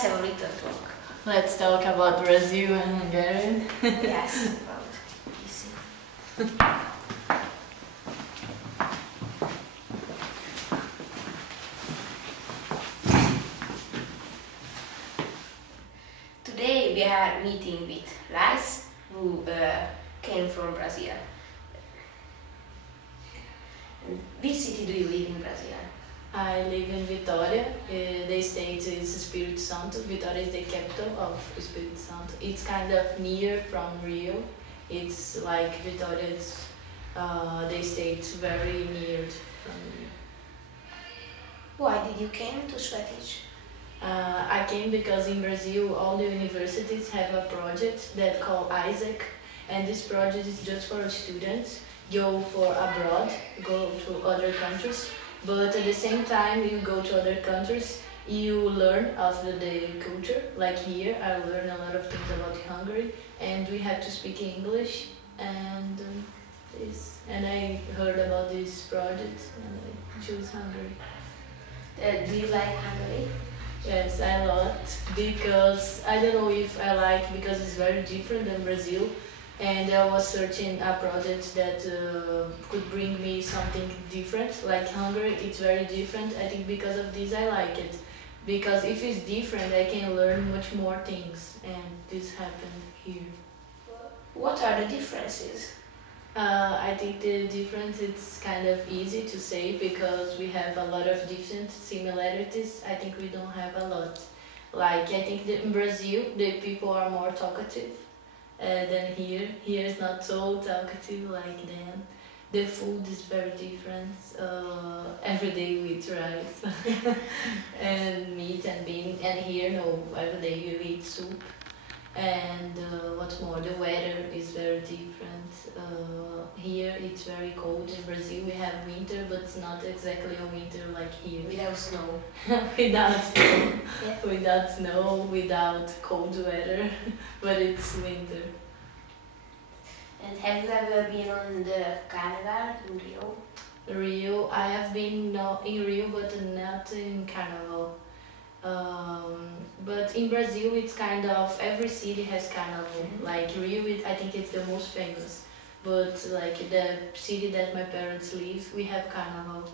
Let's have a little talk. Let's talk about Brazil and Hungarian. Yes, about easy. Today we are meeting with Laís, who came from Brazil. Which city do you live in Brazil? I live in Vitória. The state is Espírito Santo. Vitória is the capital of Espírito Santo. It's kind of near from Rio. It's like Vitória is the state very near from Rio. Why did you came to Svetits? I came because in Brazil all the universities have a project that called AIESEC, and this project is just for students go for abroad, go to other countries. But at the same time you go to other countries, you learn of the culture. Like here, I learn a lot of things about Hungary, and we have to speak English. And and I heard about this project, and I chose Hungary. Do you like Hungary? Yes, a lot, because I don't know if I like because it's very different than Brazil. And I was searching a project that could bring me something different. Like Hungary, it's very different. I think because of this I like it. Because if it's different, I can learn much more things. And this happened here. What are the differences? I think the difference is kind of easy to say because we have a lot of different similarities. I think we don't have a lot. Like I think that in Brazil, the people are more talkative. Than here. Here is not so talkative like them. The food is very different. Every day we eat rice and meat and bean, and here no, every day you eat soup. And what's more, the weather is very different. Here it's very cold. In Brazil we have winter, but it's not exactly a winter like here. Without snow. Without snow. Yeah. Without snow, without cold weather, but it's winter. And have you ever been on the Carnival in Rio? Rio, I have been in Rio, but not in Carnival. But in Brazil, it's kind of every city has Carnival. Like Rio, I think it's the most famous. But like the city that my parents live, we have Carnival.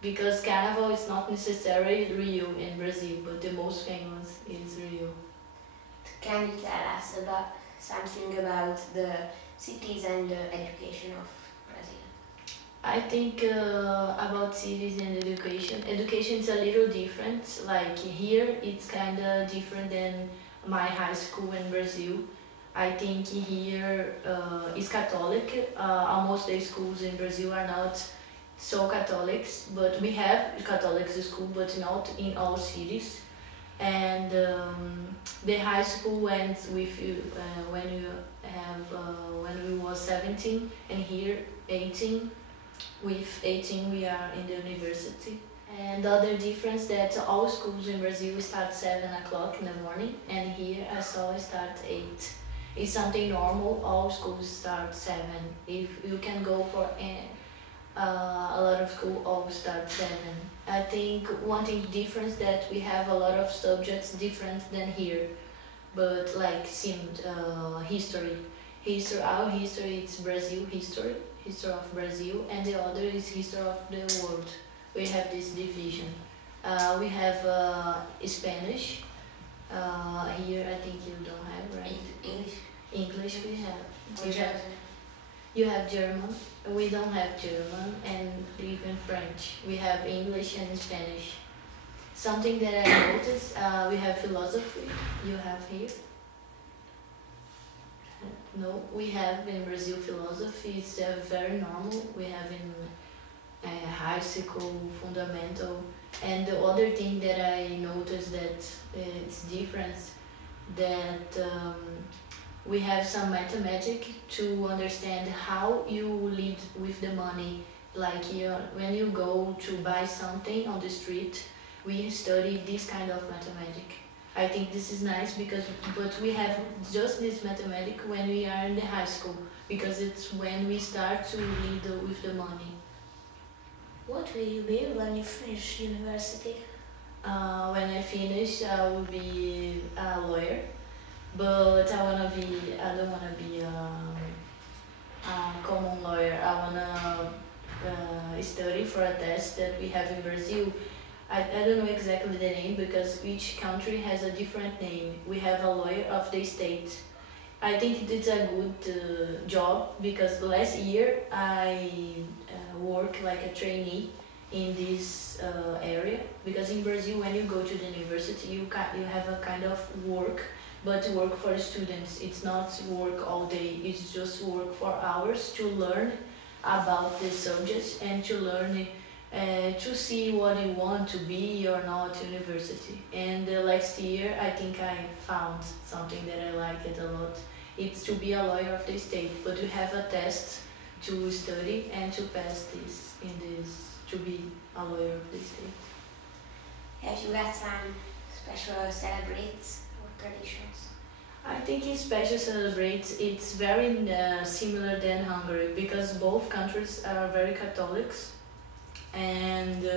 Because Carnival is not necessarily Rio in Brazil, but the most famous is Rio. Can you tell us about something about the cities and the education of Brazil? I think about cities and education. Education is a little different. Like here, it's kind of different than my high school in Brazil. I think here is Catholic. Almost the schools in Brazil are not so Catholics, but we have Catholic school, but not in all cities. And the high school ends with when you have when we was 17, and here 18. With 18 we are in the university. And the other difference that all schools in Brazil start 7 o'clock in the morning, and here I saw it start 8. It's something normal. All schools start 7. If you can go for a lot of school, all start 7. I think one thing difference that we have a lot of subjects different than here, but like seemed history. Our history is Brazil history of Brazil, and the other is history of the world. We have this division. We have Spanish. Here I think you don't have, right? English. English we have. German. You have German. We don't have German, and even French. We have English and Spanish. Something that I noticed, we have philosophy. You have here. No, we have in Brazil philosophy. It's very normal. We have in high school, fundamental. And the other thing that I noticed that it's different, that we have some mathematics to understand how you live with the money. Like when you go to buy something on the street, we study this kind of mathematics. I think this is nice but we have just this mathematics when we are in the high school, because it's when we start to live with the money. What will you be when you finish university? When I finish, I will be a lawyer, but I don't wanna be a common lawyer. I wanna study for a test that we have in Brazil. I don't know exactly the name because each country has a different name. We have a lawyer of the state. I think it's a good job because last year I worked like a trainee in this area, because in Brazil when you go to the university you have a kind of work, but work for students. It's not work all day, it's just work for hours to learn about the subject and to learn to see what you want to be or not university. And last year I think I found something that I liked a lot. It's to be a lawyer of the state, but you have a test to study and to pass this in this to be a lawyer of the state. Have you got some special celebrates or traditions? I think in special celebrates it's very similar than Hungary, because both countries are very Catholics, and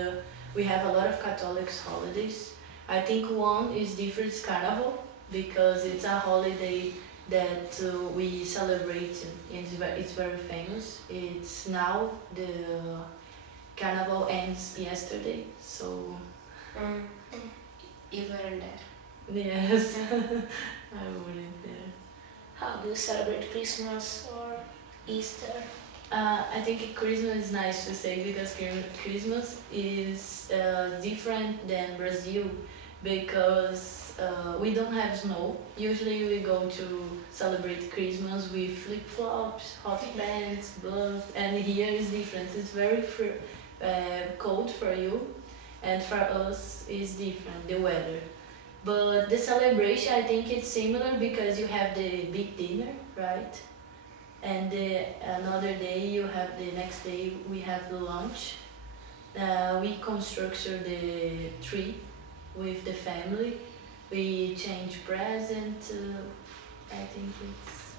we have a lot of Catholic holidays. I think one is different, it's Carnival, because it's a holiday that we celebrate and it's very famous. It's now the Carnival ends yesterday, so You weren't there. yes, I wouldn't there. How do you celebrate Christmas or Easter? I think Christmas is nice to say, because Christmas is different than Brazil, because we don't have snow. Usually we go to celebrate Christmas with flip-flops, hot pants, gloves, and here is different. It's very cold for you, and for us it's different, the weather. But the celebration, I think it's similar, because you have the big dinner, right? And another day you have the next day we have the lunch. We construct the tree with the family. We change presents. I think it's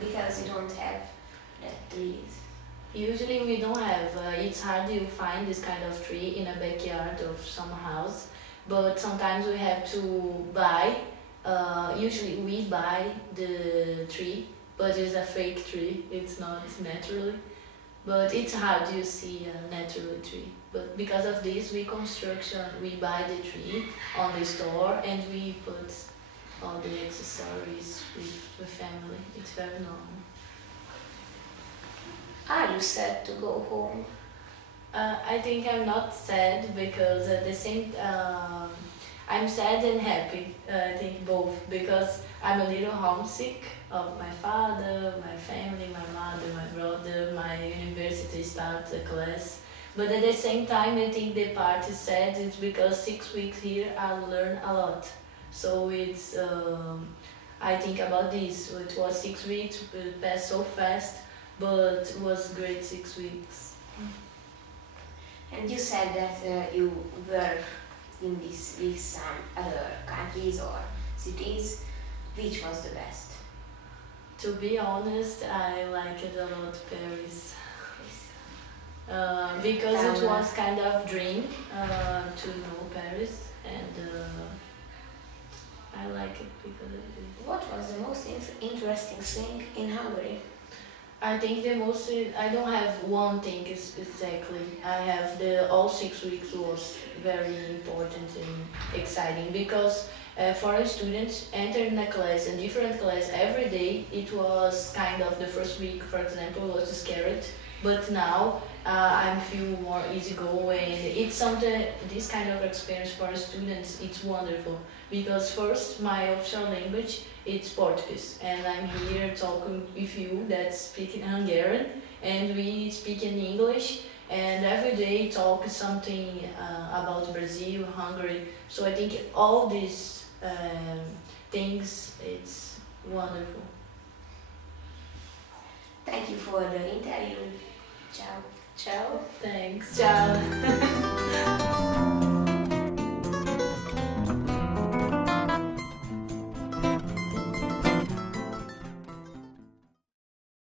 Because you don't have that trees. usually we don't have. It's hard to find this kind of tree in a backyard of some house, but sometimes we have to buy. Usually we buy the tree, but it's a fake tree. It's not naturally. But it's hard to see a natural tree. But because of this, we buy the tree on the store and we put all the accessories with the family. It's very normal. Are you sad to go home? I think I'm not sad, because at the same I'm sad and happy. I think both, because I'm a little homesick of my father, my family, my mother, my brother, my university start a class. But at the same time, I think the part is sad is because 6 weeks here I learn a lot. So it's I think about this. It was 6 weeks, it passed so fast, but it was great 6 weeks. And you said that you were in this with some other countries or cities. Which was the best? To be honest, I liked a lot Paris. Because it was kind of dream to know Paris, and I like it because of this. What was the most interesting thing in Hungary? I think I don't have one thing exactly. I have all 6 weeks was very important and exciting, because foreign students entering a class, a different class every day. It was kind of the first week, for example, was scared, but now I feel more easygoing. It's something, this kind of experience for students, it's wonderful, because first my official language it's Portuguese, and I'm here talking with you that speak in Hungarian, and we speak in English, and every day talk something about Brazil, Hungary. So I think all these things, it's wonderful. Thank you for the interview. Ciao. Ciao. Thanks. Ciao.